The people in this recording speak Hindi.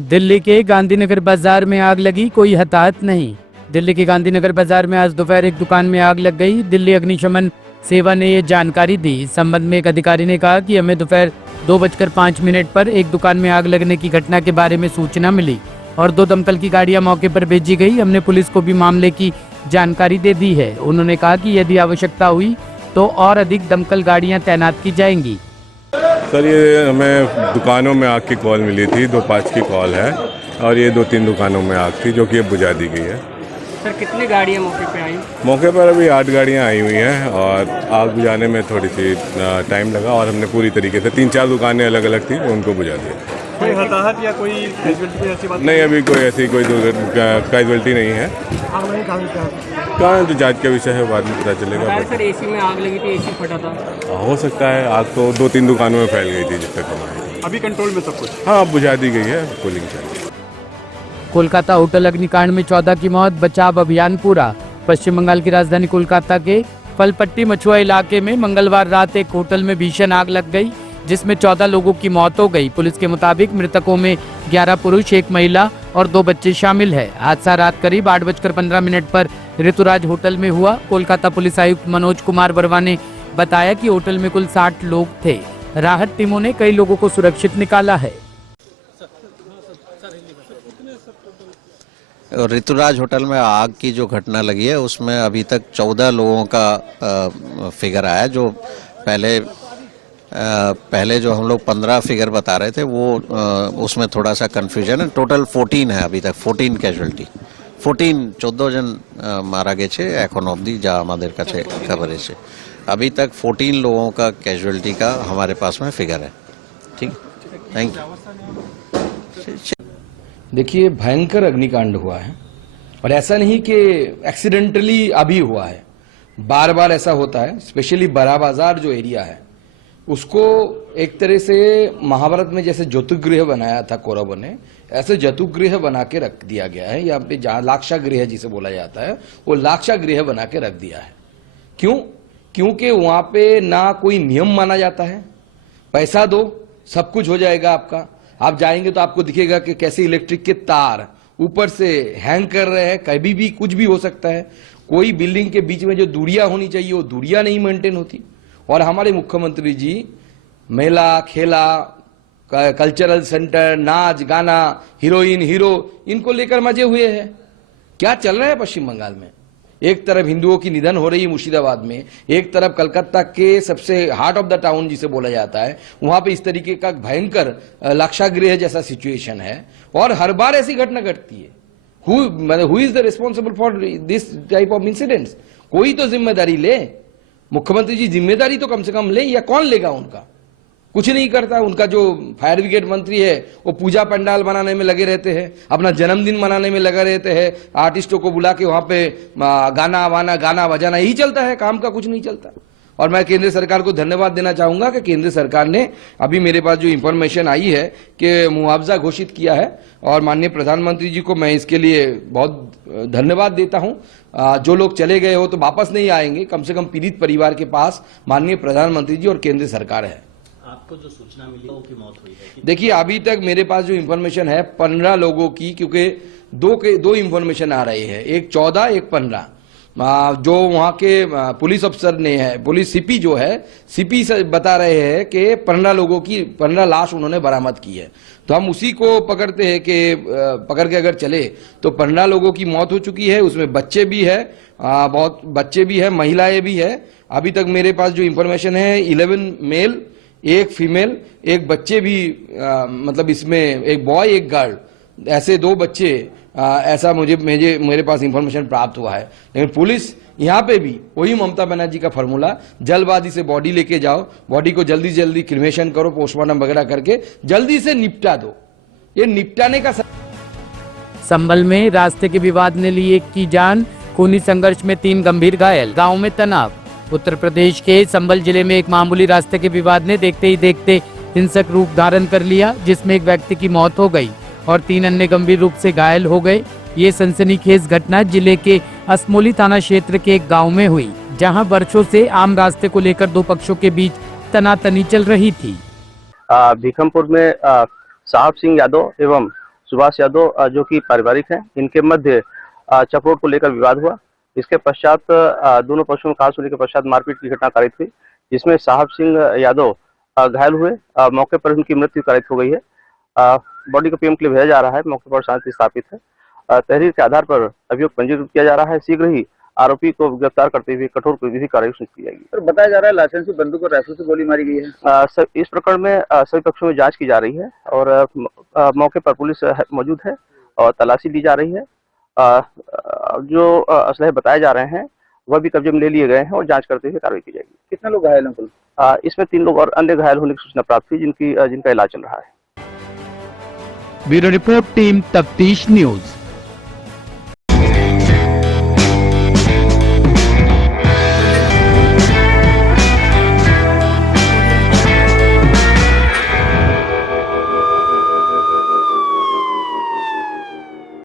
दिल्ली के गांधीनगर बाजार में आग लगी, कोई हताहत नहीं। दिल्ली के गांधीनगर बाजार में आज दोपहर एक दुकान में आग लग गई। दिल्ली अग्निशमन सेवा ने ये जानकारी दी। इस संबंध में एक अधिकारी ने कहा कि हमें दोपहर 2:05 पर एक दुकान में आग लगने की घटना के बारे में सूचना मिली और 2 दमकल की गाड़ियां मौके पर भेजी गई। हमने पुलिस को भी मामले की जानकारी दे दी है। उन्होंने कहा कि यदि आवश्यकता हुई तो और अधिक दमकल गाड़ियां तैनात की जाएंगी। सर, ये हमें दुकानों में आग की कॉल मिली थी, 2-5 की कॉल है और ये 2-3 दुकानों में आग थी जो कि अब बुझा दी गई है। सर, कितनी गाड़ियाँ मौके पे आई? मौके पर अभी 8 गाड़ियाँ आई हुई हैं और आग बुझाने में थोड़ी सी टाइम लगा और हमने पूरी तरीके से 3-4 दुकानें अलग अलग थी उनको बुझा दिया। कोई हताहत या कोई कैजुअल्टी ऐसी बात नहीं, अभी कोई ऐसी कोई कैजुअल्टी नहीं है। कहाँ जो जांच का विषय है बाद में पता चलेगा। सर, एसी में आग लगी थी, एसी फटा था। हो सकता है, आग तो 2-3 दुकानों में फैल गई थी जिससे कम आई। अभी कंट्रोल में सब कुछ? हाँ, अब बुझा दी गई है, कूलिंग चल। कोलकाता होटल अग्निकांड में 14 की मौत, बचाव अभियान पूरा। पश्चिम बंगाल की राजधानी कोलकाता के फलपट्टी मछुआ इलाके में मंगलवार रात एक होटल में भीषण आग लग गई जिसमें 14 लोगों की मौत हो गई। पुलिस के मुताबिक मृतकों में 11 पुरुष, 1 महिला और 2 बच्चे शामिल है। हादसा रात करीब 8:15 पर ऋतुराज होटल में हुआ। कोलकाता पुलिस आयुक्त मनोज कुमार वर्मा ने बताया कि होटल में कुल 60 लोग थे। राहत टीमों ने कई लोगों को सुरक्षित निकाला है। ऋतुराज होटल में आग की जो घटना लगी है उसमें अभी तक 14 लोगों का फिगर आया। जो पहले जो हम लोग 15 फिगर बता रहे थे वो उसमें थोड़ा सा कन्फ्यूजन है। टोटल 14 है अभी तक, 14 कैजुअलिटी, 14 जन मारा গেছে এখন অবধি যা আমাদের কাছে খবর আছে। अभी तक 14 लोगों का कैजुअलिटी का हमारे पास में फिगर है। ठीक, थैंक यू। देखिए, भयंकर अग्निकांड हुआ है और ऐसा नहीं कि एक्सीडेंटली अभी हुआ है, बार बार ऐसा होता है। स्पेशली बड़ा बाजार जो एरिया है उसको एक तरह से महाभारत में जैसे जतुगृह बनाया था कौरवों ने, ऐसे जतुगृह बना के रख दिया गया है। यहाँ पे जहाँ लाक्षागृह जिसे बोला जाता है वो लाक्षागृह बना के रख दिया है। क्यों? क्योंकि वहां पे ना कोई नियम माना जाता है। पैसा दो, सब कुछ हो जाएगा आपका। आप जाएंगे तो आपको दिखेगा कि कैसे इलेक्ट्रिक के तार ऊपर से हैंग कर रहे हैं, कभी भी कुछ भी हो सकता है। कोई बिल्डिंग के बीच में जो दूरियां होनी चाहिए वो दूरियां नहीं मेंटेन होती। और हमारे मुख्यमंत्री जी मेला, खेला, कल्चरल सेंटर, नाच गाना, हीरोइन, हीरो, इनको लेकर मजे हुए हैं। क्या चल रहा है पश्चिम बंगाल में? एक तरफ हिंदुओं की निधन हो रही है मुर्शिदाबाद में, एक तरफ कलकत्ता के सबसे हार्ट ऑफ द टाउन जिसे बोला जाता है वहां पे इस तरीके का भयंकर लाक्षागृह जैसा सिचुएशन है और हर बार ऐसी घटना घटती है। Who is the responsible for this type of incidents? कोई तो जिम्मेदारी ले। मुख्यमंत्री जी जिम्मेदारी तो कम से कम ले, या कौन लेगा? उनका कुछ नहीं करता। उनका जो फायर ब्रिगेड मंत्री है वो पूजा पंडाल बनाने में लगे रहते हैं, अपना जन्मदिन मनाने में लगे रहते हैं, आर्टिस्टों को बुला के वहां पे गाना बजाना यही चलता है, काम का कुछ नहीं चलता। और मैं केंद्र सरकार को धन्यवाद देना चाहूंगा कि केंद्र सरकार ने अभी मेरे पास जो इंफॉर्मेशन आई है कि मुआवजा घोषित किया है और माननीय प्रधानमंत्री जी को मैं इसके लिए बहुत धन्यवाद देता हूं। जो लोग चले गए हो तो वापस नहीं आएंगे, कम से कम पीड़ित परिवार के पास माननीय प्रधानमंत्री जी और केंद्र सरकार है। आपको जो सूचना मिली उनकी मौत हुई है? देखिए, अभी तक मेरे पास जो इंफॉर्मेशन है 15 लोगों की, क्योंकि दो इंफॉर्मेशन आ रही है, एक 14, एक 15। जो वहां के पुलिस अफसर ने है, पुलिस सीपी जो है, सीपी से बता रहे हैं कि 15 लोगों की 15 लाश उन्होंने बरामद की है। तो हम उसी को पकड़ते हैं कि पकड़ के अगर चले तो 15 लोगों की मौत हो चुकी है। उसमें बच्चे भी है, बहुत बच्चे भी है, महिलाएं भी है। अभी तक मेरे पास जो इंफॉर्मेशन है 11 मेल, 1 फीमेल, 1 बच्चे भी, मतलब इसमें एक बॉय, एक गर्ल, ऐसे 2 बच्चे, ऐसा मेरे पास इंफॉर्मेशन प्राप्त हुआ है। लेकिन पुलिस यहाँ पे भी वही ममता बनर्जी का फॉर्मूला, जल्दबाजी से बॉडी लेके जाओ, बॉडी को जल्दी जल्दी क्रिमेशन करो, पोस्टमार्टम वगैरह करके जल्दी से निपटा दो। ये निपटाने का संभल में रास्ते के विवाद ने ली एक की जान, खूनी संघर्ष में 3 गंभीर घायल, गांव में तनाव। उत्तर प्रदेश के संभल जिले में एक मामूली रास्ते के विवाद ने देखते ही देखते हिंसक रूप धारण कर लिया, जिसमें एक व्यक्ति की मौत हो गई और 3 अन्य गंभीर रूप से घायल हो गए। ये सनसनीखेज घटना जिले के असमोली थाना क्षेत्र के एक गांव में हुई, जहां वर्षों से आम रास्ते को लेकर 2 पक्षों के बीच तनातनी चल रही थी। भीखमपुर में साहब सिंह यादव एवं सुभाष यादव जो कि पारिवारिक हैं, इनके मध्य चपरोट को लेकर विवाद हुआ। इसके पश्चात दोनों पक्षों में कहा सुनी के पश्चात मारपीट की घटना कारित हुई, जिसमें साहब सिंह यादव घायल हुए। मौके पर उनकी मृत्यु कारित हो गई है। बॉडी को पीएम के लिए भेजा जा रहा है। मौके पर शांति स्थापित है। तहरीर के आधार पर अभियोग पंजीकृत किया जा रहा है। शीघ्र ही आरोपी को गिरफ्तार करते हुए कठोर विधिक कार्रवाई सुनिश्चित की जाएगी। सर बताया जा रहा है लाइसेंसी बंदूक और राइफल से गोली मारी गई है। इस प्रकरण में सभी पक्षों में जांच की जा रही है और मौके पर पुलिस मौजूद है और तलाशी ली जा रही है। जो असलहे बताए जा रहे हैं वह भी कब्जे में ले लिए गए हैं और जांच करते हुए कार्रवाई की जाएगी। कितने लोग घायल हैं कुल? इसमें 3 लोग और अन्य घायल होने की सूचना प्राप्त हुई जिनका इलाज चल रहा है। ब्यूरो रिपोर्ट टीम तफ्तीश न्यूज।